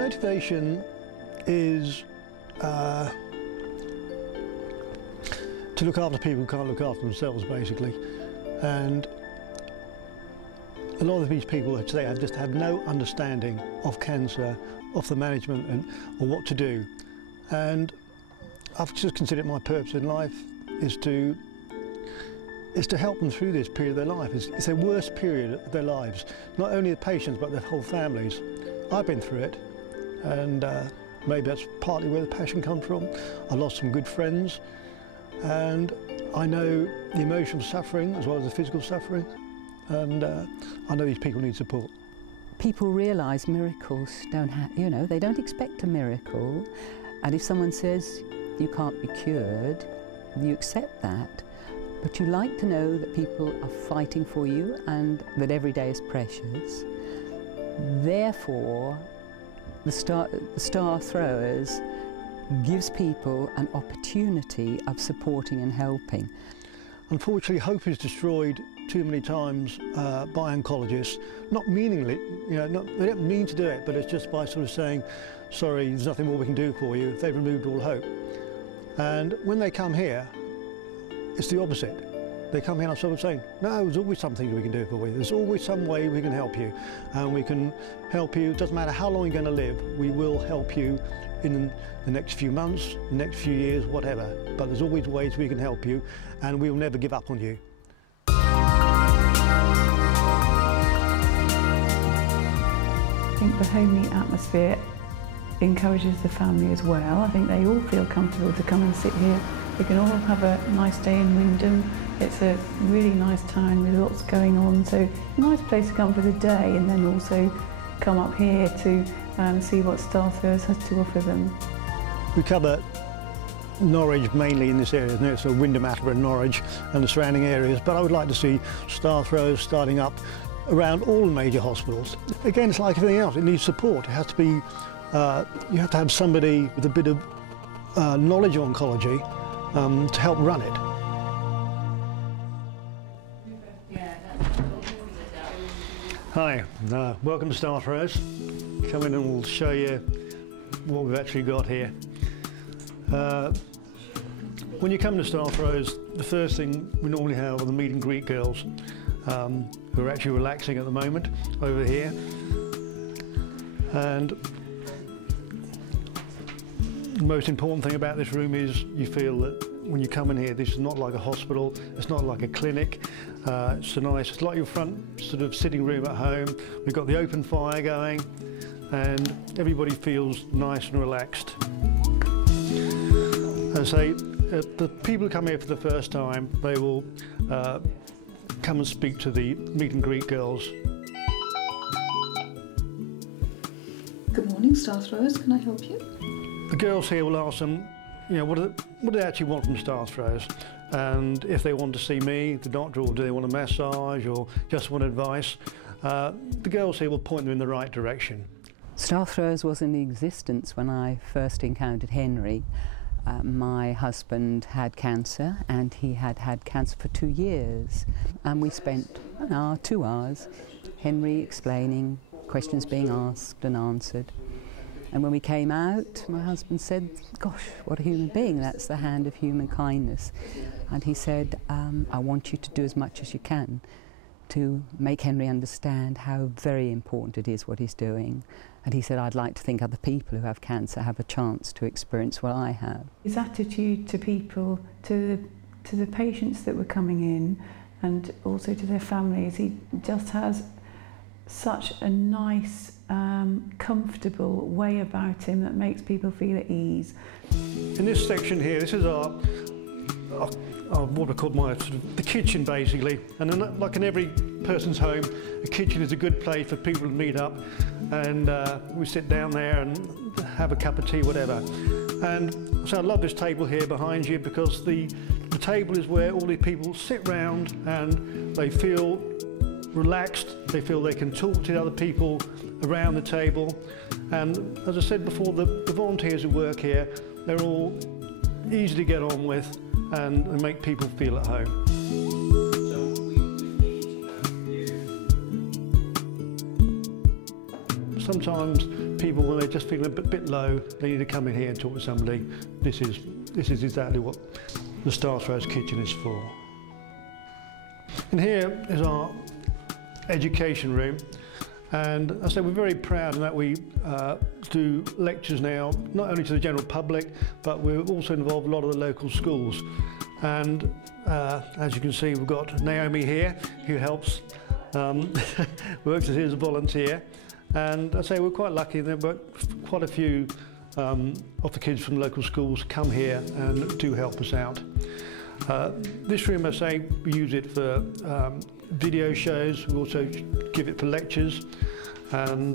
motivation is to look after people who can't look after themselves, basically. And a lot of these people today have just had no understanding of cancer, of the management and or what to do. And I've just considered my purpose in life is to help them through this period of their life. It's their worst period of their lives, not only the patients but their whole families. I've been through it, and maybe that's partly where the passion comes from. I lost some good friends, and I know the emotional suffering as well as the physical suffering, and I know these people need support. People realise miracles don't have, they don't expect a miracle, and if someone says you can't be cured, you accept that, but you like to know that people are fighting for you and that every day is precious. Therefore, the Star Throwers gives people an opportunity of supporting and helping. Unfortunately, hope is destroyed too many times by oncologists, not meaningly, they don't mean to do it, but it's just by sort of saying, sorry, there's nothing more we can do for you. They've removed all hope. And when they come here, it's the opposite. They come here and I'm sort of saying, no, there's always something we can do for you. There's always some way we can help you. And we can help you, it doesn't matter how long you're going to live, we will help you in the next few months, the next few years, whatever. But there's always ways we can help you, and we will never give up on you. I think the homely atmosphere encourages the family as well. I think they all feel comfortable to come and sit here. We can all have a nice day in Wyndham. It's a really nice town with lots going on, so a nice place to come for the day and then also come up here to see what Star Throwers has to offer them. We cover Norwich mainly in this area, so Wyndham, Attleborough, Norwich and the surrounding areas, but I would like to see Star Throwers starting up around all the major hospitals. Again, it's like everything else, it needs support. It has to be, you have to have somebody with a bit of knowledge of oncology to help run it. Hi, welcome to Star Throwers. Come in and we'll show you what we've actually got here. When you come to Star Throwers, the first thing we normally have are the meet and greet girls who are actually relaxing at the moment over here. And the most important thing about this room is you feel that when you come in here, this is not like a hospital, it's not like a clinic. It's so nice, it's like your front sort of sitting room at home. We've got the open fire going and everybody feels nice and relaxed. As I say, the people who come here for the first time, they will come and speak to the meet and greet girls. Good morning, Star Throwers, can I help you? The girls here will ask them, what do they actually want from Star Throwers? And if they want to see me, the doctor, or do they want a massage or just want advice, the girls here will point them in the right direction. Star Throwers was in existence when I first encountered Henry. My husband had cancer and he had had cancer for 2 years, and we spent an hour, 2 hours, Henry explaining, questions being asked and answered. And when we came out, my husband said, gosh, what a human being, that's the hand of human kindness. And he said, I want you to do as much as you can to make Henry understand how very important it is what he's doing. And he said, I'd like to think other people who have cancer have a chance to experience what I have. His attitude to people, to the patients that were coming in and also to their families, he just has such a nice, comfortable way about him that makes people feel at ease. In this section here, this is our what I call the kitchen basically, and like in every person's home, a kitchen is a good place for people to meet up, and we sit down there and have a cup of tea, whatever. And so I love this table here behind you, because the table is where all the people sit round and they feel relaxed, they feel they can talk to the other people around the table. And as I said before, the volunteers who work here, they're all easy to get on with and make people feel at home. Sometimes people, when they're just feeling a bit low, they need to come in here and talk to somebody. This is exactly what the Starfish kitchen is for. And here is our education room. And I say we're very proud in that we do lectures now, not only to the general public, but we're also involved in a lot of the local schools. And as you can see, we've got Naomi here, who helps, works here as a volunteer. And I say we're quite lucky that quite a few of the kids from local schools come here and do help us out. This room, I say, we use it for video shows. We also give it for lectures, and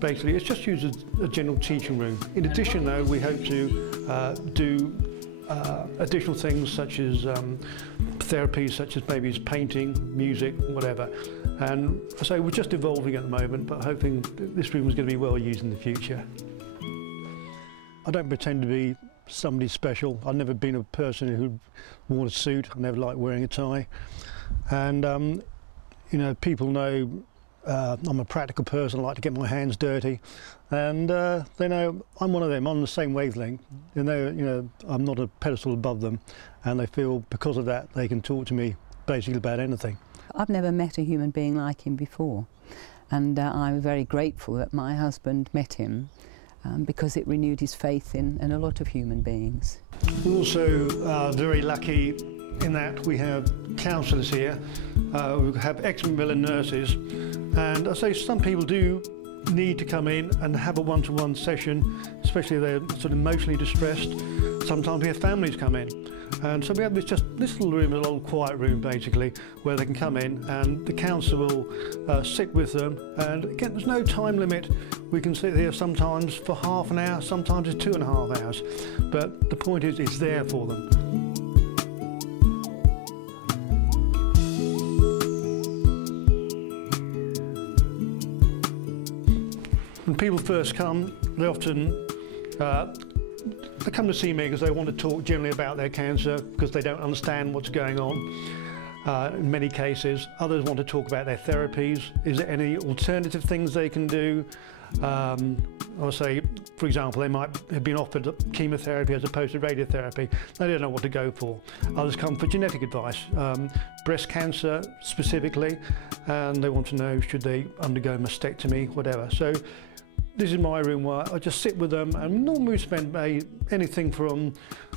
basically it's just used as a general teaching room. In addition, though, we hope to do additional things such as therapies, such as maybe painting, music, whatever. And I say we're just evolving at the moment, but hoping that this room is going to be well used in the future. I don't pretend to be somebody special. I've never been a person who wore a suit. I never liked wearing a tie. And you know, people know I'm a practical person. I like to get my hands dirty, and they know I'm one of them. I'm on the same wavelength. They know, you know, I'm not a pedestal above them, and they feel because of that they can talk to me basically about anything. I've never met a human being like him before, and I'm very grateful that my husband met him. Because it renewed his faith in a lot of human beings. We're also very lucky in that we have counsellors here, we have ex-Macmillan nurses, and I say some people do need to come in and have a one-to-one session, especially if they're sort of emotionally distressed. Sometimes we have families come in, and so we have this little room, a little quiet room basically, where they can come in and the counsellor will sit with them. And again, there's no time limit. We can sit here sometimes for half an hour, sometimes it's 2.5 hours, but the point is it's there for them. When people first come, they often they come to see me because they want to talk generally about their cancer because they don't understand what's going on. In many cases, others want to talk about their therapies. Is there any alternative things they can do? I'll say, for example, they might have been offered chemotherapy as opposed to radiotherapy. They don't know what to go for. Others come for genetic advice, breast cancer specifically, and they want to know should they undergo mastectomy, whatever. So this is my room where I just sit with them, and normally spend anything from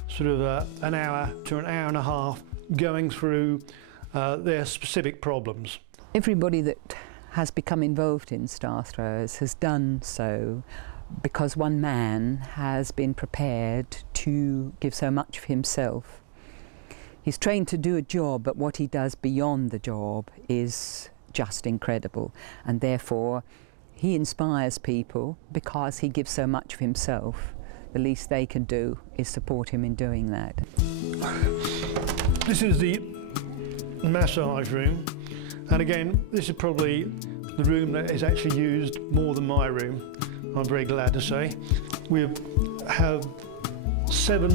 sort of an hour to an hour and a half going through their specific problems. Everybody that has become involved in Star Throwers has done so because one man has been prepared to give so much of himself. He's trained to do a job, but what he does beyond the job is just incredible, and therefore he inspires people because he gives so much of himself. The least they can do is support him in doing that. This is the massage room, and again, this is probably the room that is actually used more than my room, I'm very glad to say. We have 7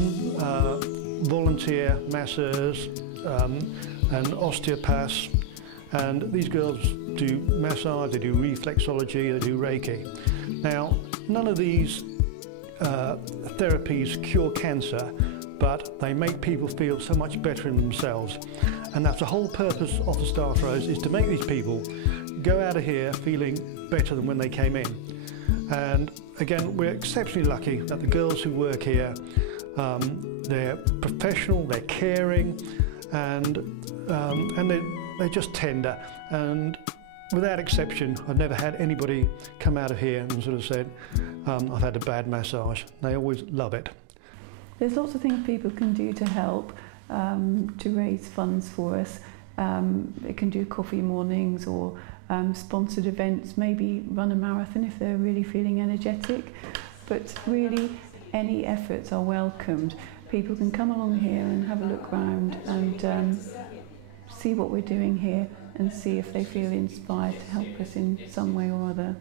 volunteer masseurs and osteopaths, and these girls do massage, they do reflexology, they do Reiki. Now, none of these therapies cure cancer, but they make people feel so much better in themselves. And that's the whole purpose of the Star Throwers, is to make these people go out of here feeling better than when they came in. And again, we're exceptionally lucky that the girls who work here, they're professional, they're caring, and they're just tender. And without exception, I've never had anybody come out of here and sort of said, I've had a bad massage. They always love it. There's lots of things people can do to help, to raise funds for us. They can do coffee mornings or sponsored events, maybe run a marathon if they're really feeling energetic. But really, any efforts are welcomed. People can come along here and have a look around and see what we're doing here and see if they feel inspired to help us in some way or other.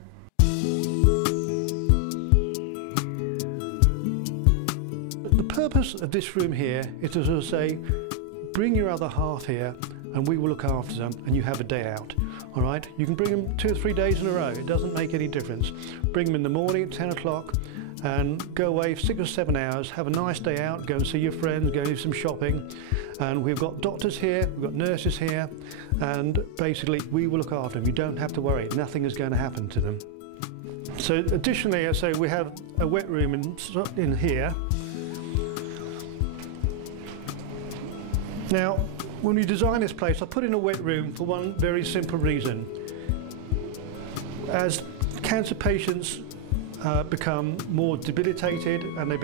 The purpose of this room here is to sort of say, bring your other half here and we will look after them and you have a day out. All right, you can bring them 2 or 3 days in a row. It doesn't make any difference. Bring them in the morning at 10 o'clock and go away for 6 or 7 hours, have a nice day out, go and see your friends, go do some shopping. And we've got doctors here, we've got nurses here, and basically we will look after them. You don't have to worry, nothing is going to happen to them. So additionally, I say we have a wet room in here. Now, when we designed this place, I put in a wet room for one very simple reason. As cancer patients become more debilitated and they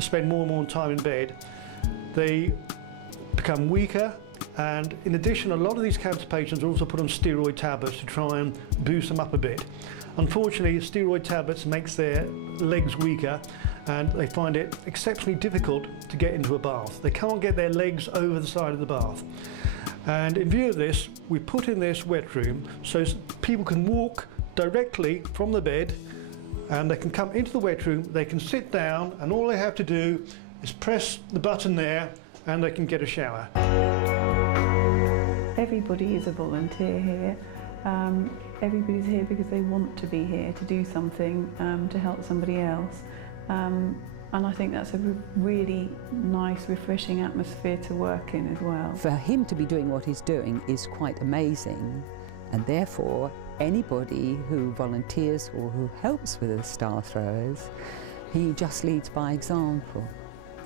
spend more and more time in bed, they become weaker, and in addition, a lot of these cancer patients are also put on steroid tablets to try and boost them up a bit. Unfortunately, steroid tablets makes their legs weaker, and they find it exceptionally difficult to get into a bath. They can't get their legs over the side of the bath. And in view of this, we put in this wet room so people can walk directly from the bed, and they can come into the wet room, they can sit down, and all they have to do is press the button there and they can get a shower. Everybody is a volunteer here. Everybody's here because they want to be here to do something to help somebody else. And I think that's a really nice, refreshing atmosphere to work in as well. For him to be doing what he's doing is quite amazing, and therefore anybody who volunteers or who helps with the star throwers, he just leads by example.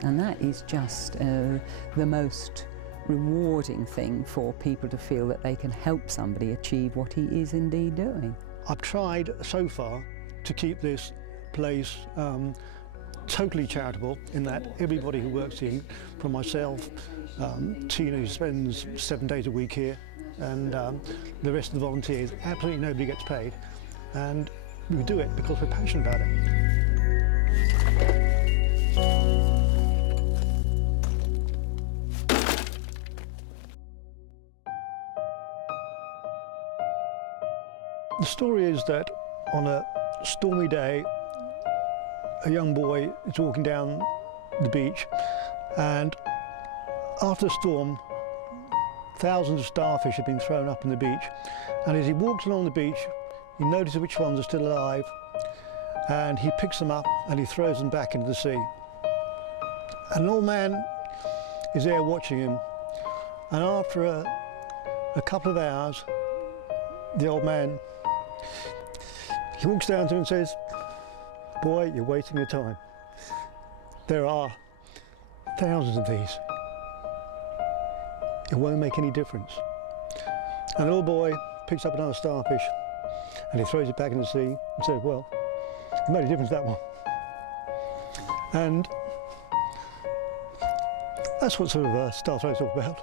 And that is just the most rewarding thing for people to feel that they can help somebody achieve what he is indeed doing. I've tried so far to keep this place totally charitable, in that everybody who works here, from myself, Tina, who spends 7 days a week here, and the rest of the volunteers, absolutely nobody gets paid, and we do it because we're passionate about it. The story is that on a stormy day, a young boy is walking down the beach, and after the storm, thousands of starfish have been thrown up on the beach, and as he walks along the beach, he notices which ones are still alive, and he picks them up and he throws them back into the sea. And an old man is there watching him, and after a couple of hours, the old man, he walks down to him and says, "Boy, you're wasting your time. There are thousands of these. It won't make any difference." And the little boy picks up another starfish and he throws it back in the sea and says, "Well, it made a difference, that one." And that's what sort of star throwing is all about.